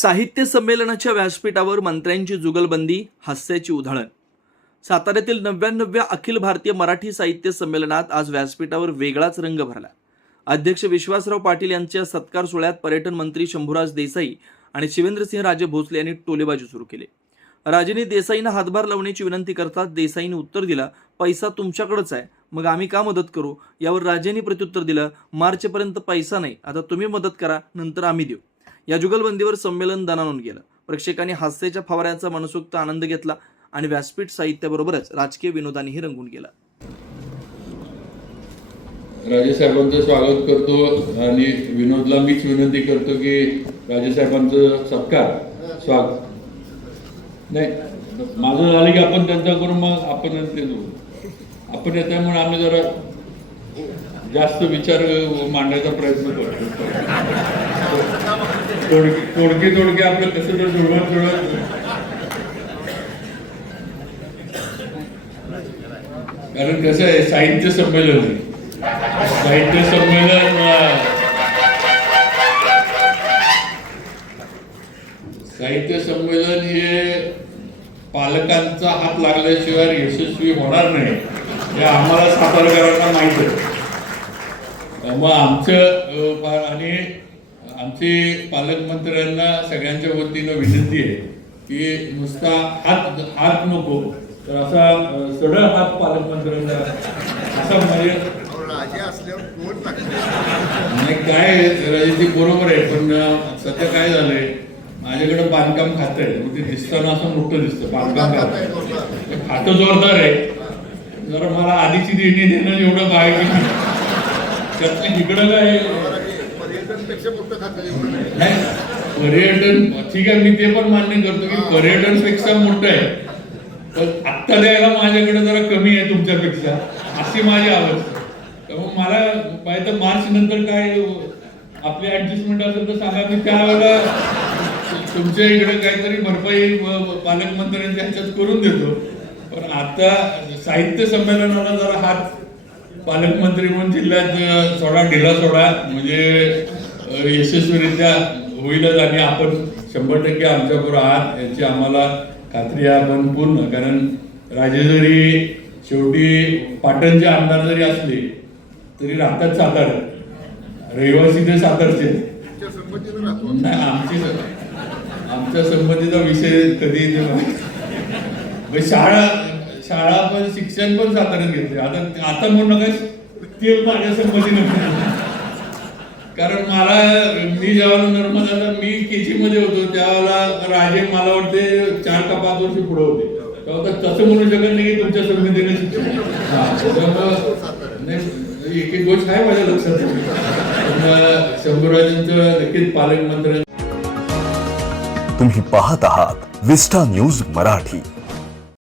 साहित्य संमेलनाच्या व्यासपीठावर मंत्र्यांची जुगलबंदी हास्याची उधळण. साताऱ्यातील नव्याण्णव्या अखिल भारतीय मराठी साहित्य संमेलनात आज व्यासपीठावर वेगळाच रंग भरला. अध्यक्ष विश्वासराव पाटील यांच्या सत्कार सोहळ्यात पर्यटन मंत्री शंभूराज देसाई आणि शिवेंद्रसिंह राजे भोसले यांनी टोलेबाजी सुरू केली. राजेने देसाईंना हातभार लावण्याची विनंती करतात देसाईने उत्तर दिला पैसा तुमच्याकडेच आहे मग आम्ही का मदत करू? यावर राजेंनी प्रत्युत्तर दिलं मार्चपर्यंत पैसा नाही आता तुम्ही मदत करा नंतर आम्ही देऊ. या जुगलबंदीवर संमेलन दणानून गेलं. प्रेक्षकांनी हास्याच्या फवाऱ्यांचा मनसोक्त आनंद घेतला आणि व्यासपीठ साहित्याबरोबरच राजकीय विनोदानेही रंगून गेला. राजेसाहेबांचं स्वागत करतो आणि विनोदला मीच विनंती करतो की राजेसाहेबांचं सत्कार स्वागत नाही माझं झालं की आपण त्यांचा करून मग आपण देतो आपण येत्यामुळे आम्ही जरा जास्त विचार मांडायचा प्रयत्न करतो. तोडके तोडके आपलं कसं तर जुळवत जुळवत. कारण कसं आहे साहित्य संमेलन साहित्य संमेलन साहित्य संमेलन हे पालकांचा हात लागल्याशिवाय यशस्वी होणार नाही. हे आम्हाला सातारकरांना माहीत आहे. मग आमचं आणि आमचे पालकमंत्र्यांना सगळ्यांच्या वतीनं विनंती आहे की नुसता हात हात नको. तर असा अं, सरळ हात पालकमंत्र्यांना असा म्हणजे नाही काय आहे, राजे, ते बरोबर आहे पण सध्या काय झालंय माझ्याकडे बांधकाम खातं आहे. मग ते दिसताना असं मोठं दिसतं बांधकाम खातं. खातं जोरदार आहे. जरा मला आधीची देणी देणं एवढं बाहेर त्यातलं इकडं काय पर्यटनपेक्षा पर्यटन ठीक आहे मी ते पण मान्य करतो की पर्यटनपेक्षा मोठं आहे. पण आत्ता द्यायला माझ्याकडे जरा कमी आहे तुमच्यापेक्षा. अशी माझी अवस्था. त्यामुळे मला पाहिजे तर मार्च नंतर काय आपली ऍडजस्टमेंट असेल तर सांगा. मी त्यावेळेला तुमच्या इकडे काहीतरी भरपाई पालकमंत्र्यांच्या ह्याच्यात करून देतो. पण आता साहित्य संमेलनाला जरा हात पालकमंत्री म्हणून जिल्ह्यात सोडा ढिला सोडा म्हणजे यशस्वीरित्या होईलच आणि आपण शंभर टक्के आमच्याबरोबर आहात याची आम्हाला खात्री आहे आपण पूर्ण. कारण राजे जरी शेवटी पाटणचे आमदार जरी असले तरी राहतात सातारा. रहिवासी ते सातारचे. नाही आमची आमच्या संबंधीचा विषय कधी म्हणजे शाळा शाळा पण शिक्षण पण साताऱ्यात घेतले आता आता म्हणू नका ते माझ्या संमतीनं कारण मला मी जेव्हा नर्मदाला मी केजी मध्ये होतो त्यावेळेला राजे मला वाटते चार का पाच वर्ष पुढे होते. तेव्हा तर तसं म्हणू शकत नाही की तुमच्या संमतीने शिक्षण नाही, एक एक गोष्ट आहे माझ्या लक्षात. शंभूराजांचं नक्कीच पालकमंत्र्यांचं तुम्ही पाहत आहात विस्टा न्यूज मराठी.